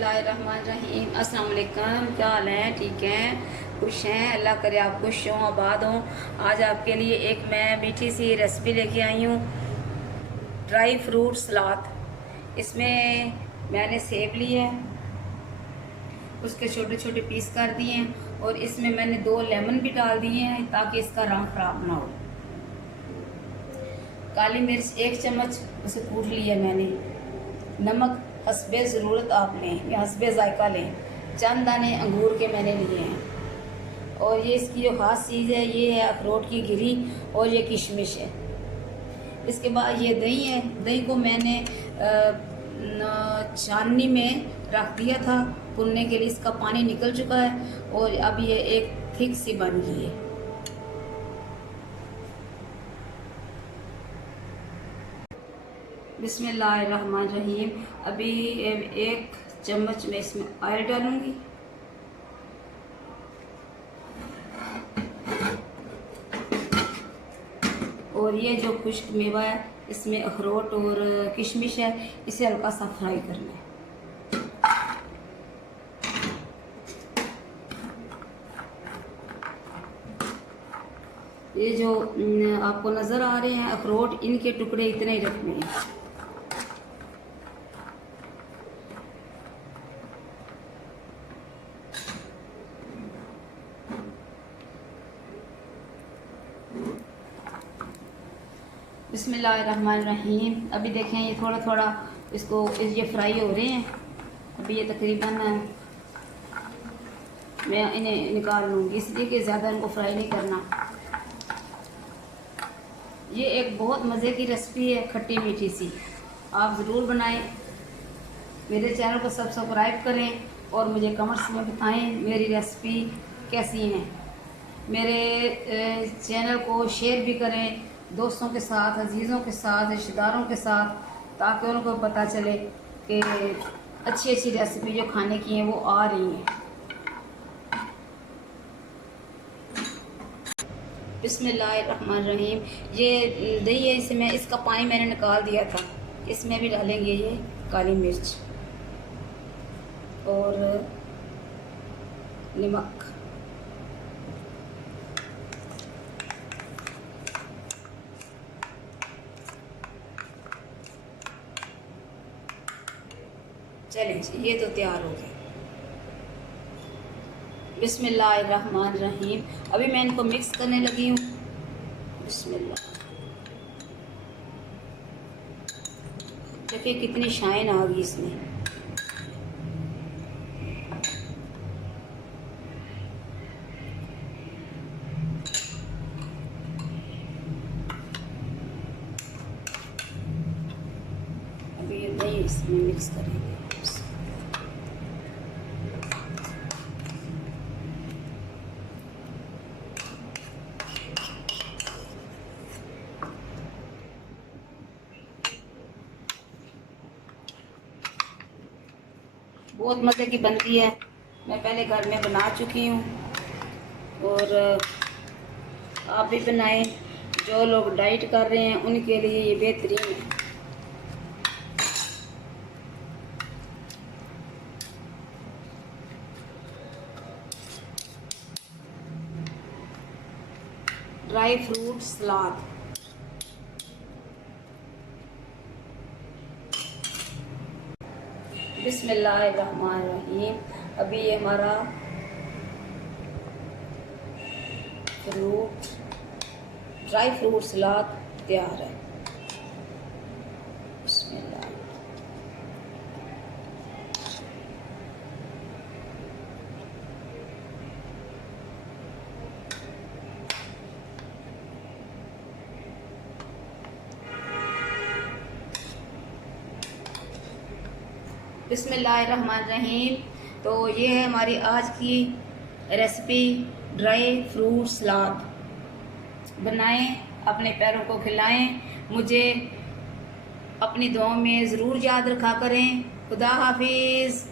बिस्मिल्लाहिर्रहमानिर्रहीम। अस्सलाम वालेकुम। क्या हाल है? ठीक हैं, खुश हैं? अल्लाह करे आप खुश हों, आबाद हों। आज आपके लिए एक मैं मीठी सी रेसिपी लेके आई हूँ, ड्राई फ्रूट सलाद। इसमें मैंने सेब लिए हैं, उसके छोटे छोटे पीस कर दिए हैं और इसमें मैंने 2 लेमन भी डाल दिए हैं ताकि इसका रंग खराब ना हो। काली मिर्च 1 चम्मच उसे कूट लिया मैंने। नमक हस्बे ज़रूरत आप लें या हस्बे ज़ायका लें। चंद दाने अंगूर के मैंने लिए हैं और ये इसकी जो ख़ास चीज़ है ये है अखरोट की गिरी और ये किशमिश है। इसके बाद ये दही है। दही को मैंने छाननी में रख दिया था भुनने के लिए। इसका पानी निकल चुका है और अब ये एक थिक सी बन गई है। बिस्मिल्लाहिर्रहमानिर्रहीम। अभी 1 चम्मच में इसमें ऑयल डालूंगी। और ये जो खुश्क मेवा है इसमें अखरोट और किशमिश है, इसे हल्का सा फ्राई करना है। ये जो आपको नज़र आ रहे हैं अखरोट, इनके टुकड़े इतने ही रखने हैं। बिस्मिल्लाहिर्रहमानिर्रहीम। अभी देखें ये थोड़ा थोड़ा ये फ्राई हो रहे हैं। अभी ये तकरीबन मैं इन्हें निकाल लूँगी, इसलिए कि ज़्यादा इनको फ्राई नहीं करना। ये एक बहुत मज़े की रेसिपी है, खट्टी मीठी सी। आप ज़रूर बनाएं। मेरे चैनल को सब्सक्राइब करें और मुझे कमेंट्स में बताएं मेरी रेसिपी कैसी हैं। मेरे चैनल को शेयर भी करें दोस्तों के साथ, अजीज़ों के साथ, रिश्तेदारों के साथ, ताकि उनको पता चले कि अच्छी अच्छी रेसिपी जो खाने की हैं वो आ रही हैं। बिस्मिल्लाहिर्रहमानिर्रहीम। ये दही है, इसमें इसका पानी मैंने निकाल दिया था। इसमें भी डालेंगे ये काली मिर्च और नमक। चलें जी, ये तो तैयार हो गया। बिस्मिल्लाहिर्रहमानिर्रहीम। अभी मैं इनको मिक्स करने लगी हूँ। बिस्मिल्लाह। देखिए कितनी शाइन आ गई इसमें। अभी ये दही इसमें मिक्स करेंगे। बहुत मज़े की बनती है, मैं पहले घर में बना चुकी हूँ और आप भी बनाएं। जो लोग डाइट कर रहे हैं उनके लिए ये बेहतरीन है। Dry fruit salad. बिस्मिल्लाहिर्रहमानिर्रहीम। अभी ये हमारा ड्राई फ्रूट सलाद तैयार है। बिस्मिल्लाह। बिस्मिल्लाहिर्रहमानिर्रहीम। तो ये है हमारी आज की रेसिपी, ड्राई फ्रूट सलाद। बनाएं, अपने पैरों को खिलाएं। मुझे अपनी दुआओं में ज़रूर याद रखा करें। खुदा हाफिज़।